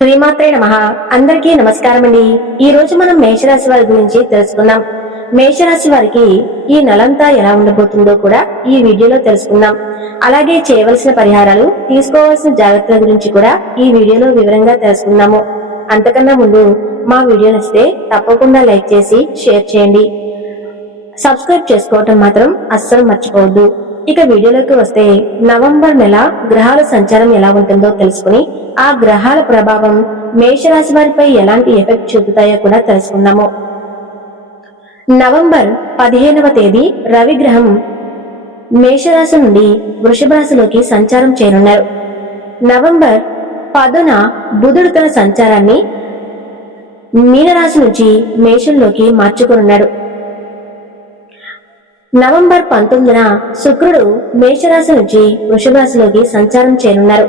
శ్రీమాత్రే నమః. అందరికీ నమస్కారం అండి. ఈ రోజు మనం మేషరాశి వారి గురించి తెలుసుకుందాం. మేషరాశి వారికి ఈ నెలంతా ఎలా ఉండబోతుందో కూడా ఈ వీడియోలో తెలుసుకుందాం. అలాగే చేయవలసిన పరిహారాలు, తీసుకోవాల్సిన జాగ్రత్తల గురించి కూడా ఈ వీడియోలో వివరంగా తెలుసుకుందాము. అంతకన్నా ముందు మా వీడియో నచ్చితే తప్పకుండా లైక్ చేసి షేర్ చేయండి. సబ్స్క్రైబ్ చేసుకోవటం మాత్రం అస్సలు మర్చిపోవద్దు. ఇక వీడియోలోకి వస్తే, నవంబర్ నెల గ్రహాల సంచారం ఎలా ఉంటుందో తెలుసుకుని ఆ గ్రహాల ప్రభావం మేషరాశి వారిపై ఎలాంటి ఎఫెక్ట్ చూపుతాయో కూడా తెలుసుకుందాము. నవంబర్ 15వ తేదీ రవి గ్రహం మేషరాశి నుండి వృషభ రాశిలోకి సంచారం చేయనున్నారు. నవంబర్ 10న బుధుడు తన సంచారాన్ని మీనరాశి నుంచి మేషంలోకి మార్చుకున్నాడు. నవంబర్ 19న శుక్రుడు మేషరాశి నుంచి వృషభ రాశిలోకి సంచారం చేయనున్నారు.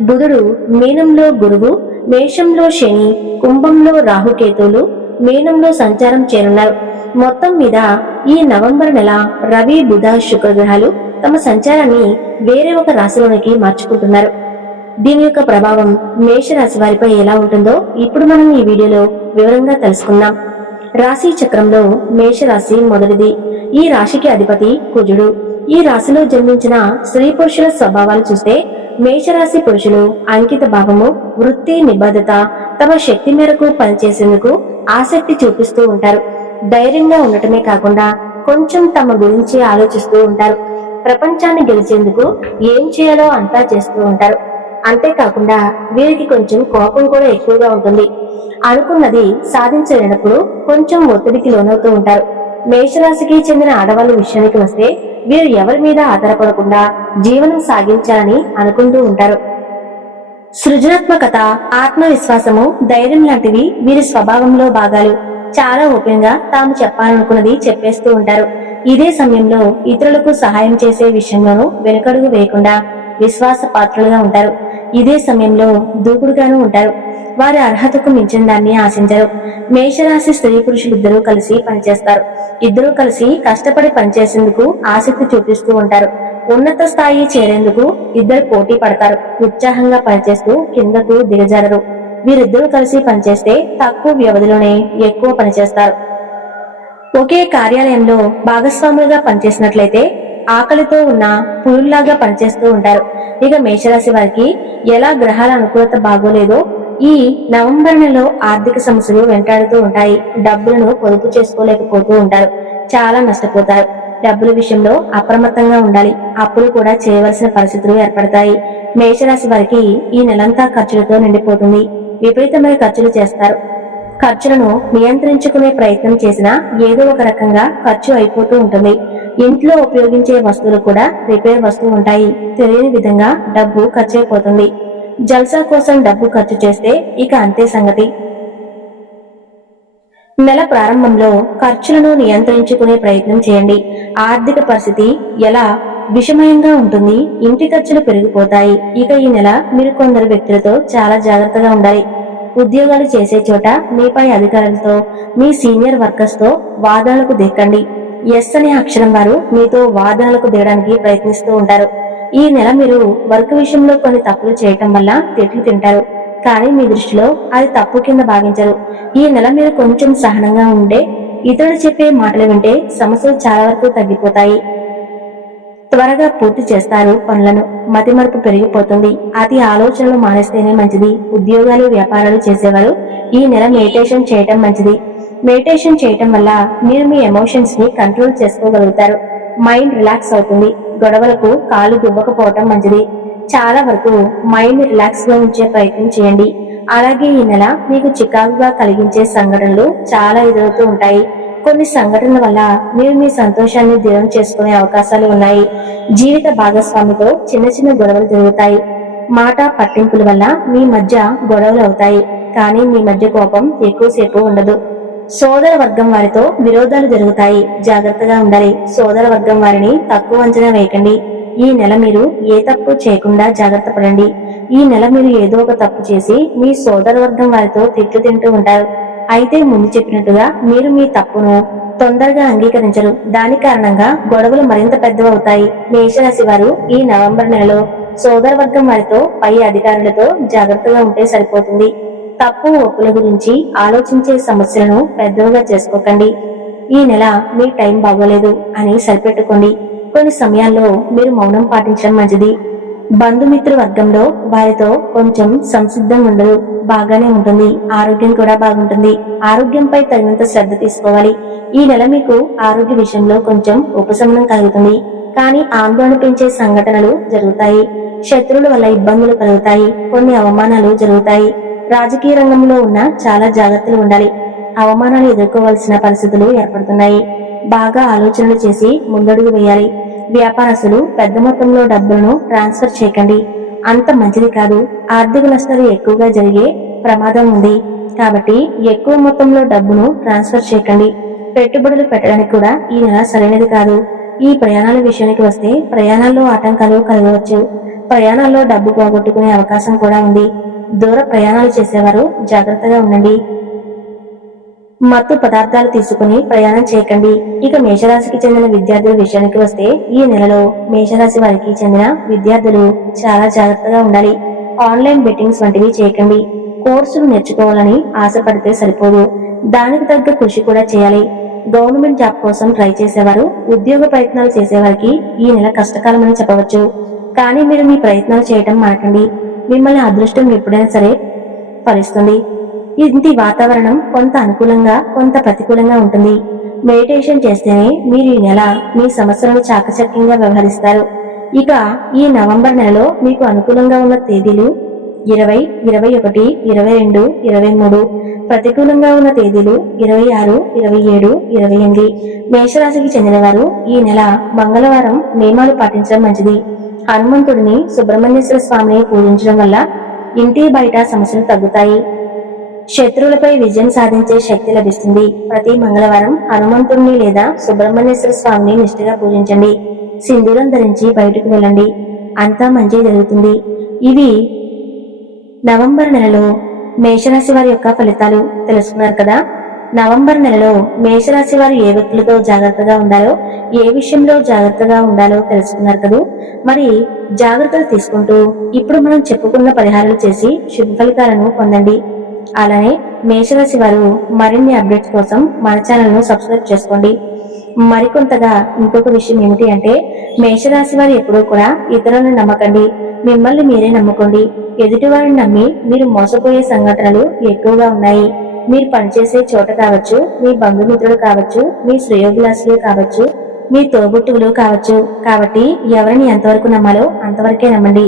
బుధుడు మీనంలో గురువు, మేషంలో శని, కుంభంలో రాహుకేతువులు మీనంలో సంచారం చేయనున్నారు. మొత్తం మీద ఈ నవంబర్ నెల రవి, బుధ, శుక్ర గ్రహాలు తమ సంచారాన్ని వేరే ఒక రాశిలోనికి మార్చుకుంటున్నారు. దీని యొక్క ప్రభావం మేషరాశి వారిపై ఎలా ఉంటుందో ఇప్పుడు మనం ఈ వీడియోలో వివరంగా తెలుసుకుందాం. రాశి చక్రంలో మేషరాశి మొదటిది. ఈ రాశికి అధిపతి కుజుడు. ఈ రాశిలో జన్మించిన స్త్రీ పురుషుల స్వభావాలు చూస్తే మేషరాశి పురుషులు అంకిత భావము, వృత్తి నిబద్ధత, తమ శక్తి మేరకు పనిచేసేందుకు ఆసక్తి చూపిస్తూ ఉంటారు. ధైర్యంగా ఉండటమే కాకుండా కొంచెం తమ గురించి ఆలోచిస్తూ ఉంటారు. ప్రపంచాన్ని గెలిచేందుకు ఏం చేయాలో అంతా చేస్తూ ఉంటారు. అంతేకాకుండా వీరికి కొంచెం కోపం కూడా ఎక్కువగా ఉంటుంది. అనుకున్నది సాధించలేనప్పుడు కొంచెం ఒత్తిడికి లోనవుతూ ఉంటారు. మేషరాశికి చెందిన ఆడవాళ్ళ విషయానికి వస్తే వీరు ఎవరి మీద ఆధారపడకుండా జీవనం సాగించాలని అనుకుంటూ ఉంటారు. సృజనాత్మకత, ఆత్మవిశ్వాసము, ధైర్యం లాంటివి వీరి స్వభావంలో భాగాలు. చాలా ఓపెన్ గా తాము చెప్పాలనుకున్నది చెప్పేస్తూ ఉంటారు. ఇదే సమయంలో ఇతరులకు సహాయం చేసే విషయంలోనూ వెనుకడుగు వేయకుండా విశ్వాస పాత్రులుగా ఉంటారు. ఇదే సమయంలో దూకుడుగాను ఉంటారు. వారి అర్హతకు మించిన దాన్ని ఆశించరు. మేషరాశి స్త్రీ పురుషులిద్దరూ కలిసి పనిచేస్తారు. ఇద్దరూ కలిసి కష్టపడి పనిచేసేందుకు ఆసక్తి చూపిస్తూ ఉంటారు. ఉన్నత స్థాయి చేరేందుకు ఇద్దరు పోటీ పడతారు. ఉత్సాహంగా పనిచేస్తూ కిందకు దిగజారరు. వీరిద్దరూ కలిసి పనిచేస్తే తక్కువ వ్యవధిలోనే ఎక్కువ పనిచేస్తారు. ఒకే కార్యాలయంలో భాగస్వాములుగా పనిచేసినట్లయితే ఆకలితో ఉన్న పులుల్లాగా పనిచేస్తూ ఉంటారు. ఇక మేషరాశి వారికి ఎలా గ్రహాల అనుకూలత బాగోలేదో ఈ నవంబర్ నెలలో ఆర్థిక సమస్యలు వెంటాడుతూ ఉంటాయి. డబ్బులను పొదుపు చేసుకోలేకపోతూ ఉంటారు. చాలా నష్టపోతారు. డబ్బుల విషయంలో అప్రమత్తంగా ఉండాలి. అప్పులు కూడా చేయవలసిన పరిస్థితులు ఏర్పడతాయి. మేషరాశి వారికి ఈ నెలంతా ఖర్చులతో నిండిపోతుంది. విపరీతమైన ఖర్చులు చేస్తారు. ఖర్చులను నియంత్రించుకునే ప్రయత్నం చేసినా ఏదో ఒక రకంగా ఖర్చు అయిపోతూ ఉంటుంది. ఇంట్లో ఉపయోగించే వస్తువులు కూడా రిపేర్ వస్తూ ఉంటాయి. తెలియని విధంగా డబ్బు ఖర్చు అయిపోతుంది. జల్సా కోసం డబ్బు ఖర్చు చేస్తే ఇక అంతే సంగతి. నెల ప్రారంభంలో ఖర్చులను నియంత్రించుకునే ప్రయత్నం చేయండి. ఆర్థిక పరిస్థితి ఎలా విషమయంగా ఉంటుంది. ఇంటి ఖర్చులు పెరిగిపోతాయి. ఇక ఈ నెల మీరు కొందరు వ్యక్తులతో చాలా జాగ్రత్తగా ఉండాలి. ఉద్యోగాలు చేసే చోట మీపై అధికారులతో, మీ సీనియర్ వర్కర్స్ తో వాదనలకు దిక్కండి. ఎస్ అనే అక్షరం వారు మీతో వాదనలకు దిగడానికి ప్రయత్నిస్తూ ఉంటారు. ఈ నెల మీరు వర్క్ విషయంలో కొన్ని తప్పులు చేయటం వల్ల తిట్లు తింటారు. కానీ మీ దృష్టిలో అది తప్పు కింద భావించరు. ఈ నెల మీరు కొంచెం సహనంగా ఉండే ఇతరులు చెప్పే మాటలు వింటే సమస్యలు చాలా వరకు తగ్గిపోతాయి. త్వరగా పూర్తి చేస్తారు పనులను. మతిమరుపు పెరిగిపోతుంది. అతి ఆలోచనలు మానేస్తేనే మంచిది. ఉద్యోగాలు, వ్యాపారాలు చేసేవారు ఈ నెల మెడిటేషన్ చేయటం మంచిది. మెడిటేషన్ చేయటం వల్ల మీరు మీ ఎమోషన్స్ ని కంట్రోల్ చేసుకోగలుగుతారు. మైండ్ రిలాక్స్ అవుతుంది. గొడవలకు కాలు దువ్వకపోవటం మంచిది. చాలా వరకు మైండ్ రిలాక్స్ గా ఉంచే ప్రయత్నం చేయండి. అలాగే ఈ నెల మీకు చికాకుగా కలిగించే సంఘటనలు చాలా ఎదురవుతూ ఉంటాయి. కొన్ని సంఘటనల వల్ల మీరు మీ సంతోషాన్ని దూరం చేసుకునే అవకాశాలు ఉన్నాయి. జీవిత భాగస్వామితో చిన్న చిన్న గొడవలు జరుగుతాయి. మాట పట్టింపుల వల్ల మీ మధ్య గొడవలు అవుతాయి. కానీ మీ మధ్య కోపం ఎక్కువసేపు ఉండదు. సోదర వర్గం వారితో విరోధాలు జరుగుతాయి. జాగ్రత్తగా ఉండాలి. సోదర వర్గం వారిని తక్కువ అంచనా వేయకండి. ఈ నెల మీరు ఏ తప్పు చేయకుండా జాగ్రత్త పడండి. ఈ నెల మీరు ఏదో ఒక తప్పు చేసి మీ సోదర వర్గం వారితో తిట్లు తింటూ ఉంటారు. అయితే ముందు చెప్పినట్టుగా మీరు మీ తప్పును తొందరగా అంగీకరించరు. దాని కారణంగా గొడవలు మరింత పెద్దవవుతాయి. మేషరాశి వారు ఈ నవంబర్ నెలలో సోదరవర్గం వారితో పై అధికారులతో జాగ్రత్తగా ఉంటే సరిపోతుంది. తప్పు ఒప్పుల గురించి ఆలోచించే సమస్యలను పెద్దవిగా చేసుకోకండి. ఈ నెల మీ టైం బాగోలేదు అని సరిపెట్టుకోండి. కొన్ని సమయాల్లో మీరు మౌనం పాటించడం మంచిది. బంధుమిత్రు వర్గంలో వారితో కొంచెం సంసిద్ధం ఉండదు, బాగానే ఉంటుంది. ఆరోగ్యం కూడా బాగుంటుంది. ఆరోగ్యంపై తగినంత శ్రద్ధ తీసుకోవాలి. ఈ నెల మీకు ఆరోగ్య విషయంలో కొంచెం ఉపశమనం కలుగుతుంది, కానీ ఆందోళన పెంచే సంఘటనలు జరుగుతాయి. శత్రువుల వల్ల ఇబ్బందులు కలుగుతాయి. కొన్ని అవమానాలు జరుగుతాయి. రాజకీయ రంగంలో ఉన్న చాలా జాగ్రత్తలు ఉండాలి. అవమానాలు ఎదుర్కోవాల్సిన పరిస్థితులు ఏర్పడుతున్నాయి. బాగా ఆలోచనలు చేసి ముందడుగు వేయాలి. వ్యాపారస్తులు పెద్ద మొత్తంలో డబ్బులను ట్రాన్స్ఫర్ చేయకండి, అంత మంచిది కాదు. ఆర్థిక నష్టాలు ఎక్కువగా జరిగే ప్రమాదం ఉంది, కాబట్టి ఎక్కువ మొత్తంలో డబ్బును ట్రాన్స్ఫర్ చేయకండి. పెట్టుబడులు పెట్టడానికి కూడా ఈ నెల సరైనది కాదు. ఈ ప్రయాణాల విషయానికి వస్తే ప్రయాణాల్లో ఆటంకాలు కలగవచ్చు. ప్రయాణాల్లో డబ్బు పోగొట్టుకునే అవకాశం కూడా ఉంది. దూర ప్రయాణాలు చేసేవారు జాగ్రత్తగా ఉండండి. మత్తు పదార్థాలు తీసుకుని ప్రయాణం చేయకండి. ఇక మేషరాశికి చెందిన విద్యార్థుల విషయానికి వస్తే ఈ నెలలో మేషరాశి వారికి చెందిన విద్యార్థులు చాలా జాగ్రత్తగా ఉండాలి. ఆన్లైన్ బెట్టింగ్స్ వంటివి చేయకండి. కోర్సులు నేర్చుకోవాలని ఆశపడితే సరిపోదు, దానికి తగ్గ కృషి కూడా చేయాలి. గవర్నమెంట్ జాబ్ కోసం ట్రై చేసేవారు, ఉద్యోగ ప్రయత్నాలు చేసేవారికి ఈ నెల కష్టకాలమని చెప్పవచ్చు. కానీ మీరు మీ ప్రయత్నాలు చేయటం మానకండి. మిమ్మల్ని అదృష్టం ఎప్పుడైనా సరే ఫలిస్తుంది. ఇంటి వాతావరణం కొంత అనుకూలంగా కొంత ప్రతికూలంగా ఉంటుంది. మెడిటేషన్ చేస్తేనే మీరు ఈ నెల మీ సమస్యలను చాకచక్యంగా వ్యవహరిస్తారు. ఇక ఈ నవంబర్ నెలలో మీకు అనుకూలంగా ఉన్న తేదీలు 20, 21, 22, 23. ప్రతికూలంగా ఉన్న తేదీలు 26, 27, 28. మేషరాశికి చెందిన వారు ఈ నెల మంగళవారం నియమాలు పాటించడం మంచిది. హనుమంతుడిని, సుబ్రహ్మణ్యేశ్వర స్వామిని పూజించడం వల్ల ఇంటి బయట సమస్యలు తగ్గుతాయి. శత్రువులపై విజయం సాధించే శక్తి లభిస్తుంది. ప్రతి మంగళవారం హనుమంతుడిని లేదా సుబ్రహ్మణ్యేశ్వర స్వామిని నిష్ఠగా పూజించండి. సింధూరం ధరించి బయటకు వెళ్ళండి, అంతా మంచి జరుగుతుంది. ఇవి నవంబర్ నెలలో మేషరాశి వారి యొక్క ఫలితాలు తెలుసుకున్నారు కదా. నవంబర్ నెలలో మేషరాశి వారు ఏ వ్యక్తులతో జాగ్రత్తగా ఉండాలో, ఏ విషయంలో జాగ్రత్తగా ఉండాలో తెలుసుకున్నారు కదా. మరి జాగ్రత్తలు తీసుకుంటూ ఇప్పుడు మనం చెప్పుకున్న పరిహారాలు చేసి శుభ ఫలితాలను పొందండి. అలానే మేషరాశి వారు మరిన్ని అప్డేట్స్ కోసం మన ఛానల్ ను సబ్స్క్రైబ్ చేసుకోండి. మరికొంతగా ఇంకొక విషయం ఏమిటి అంటే, మేషరాశి వారు ఎప్పుడూ కూడా ఇతరులను నమ్మకండి, మిమ్మల్ని మీరే నమ్ముకోండి. ఎదుటివారిని నమ్మి మీరు మోసపోయే సంఘటనలు ఎక్కువగా ఉన్నాయి. మీరు పనిచేసే చోట కావచ్చు, మీ బంధుమిత్రులు కావచ్చు, మీ శ్రేయోభిలాషులు కావచ్చు, మీ తోబుట్టువులు కావచ్చు. కాబట్టి ఎవరిని ఎంతవరకు నమ్మాలో అంతవరకే నమ్మండి.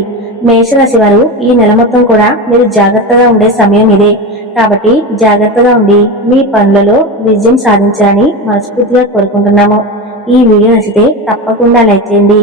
మేషరాశి వారు ఈ నెల మొత్తం కూడా మీరు జాగ్రత్తగా ఉండే సమయం ఇదే. కాబట్టి జాగ్రత్తగా ఉండి మీ పనులలో విజయం సాధించాలని మనస్ఫూర్తిగా కోరుకుంటున్నాము. ఈ వీడియో నచ్చితే తప్పకుండా లైక్ చేయండి.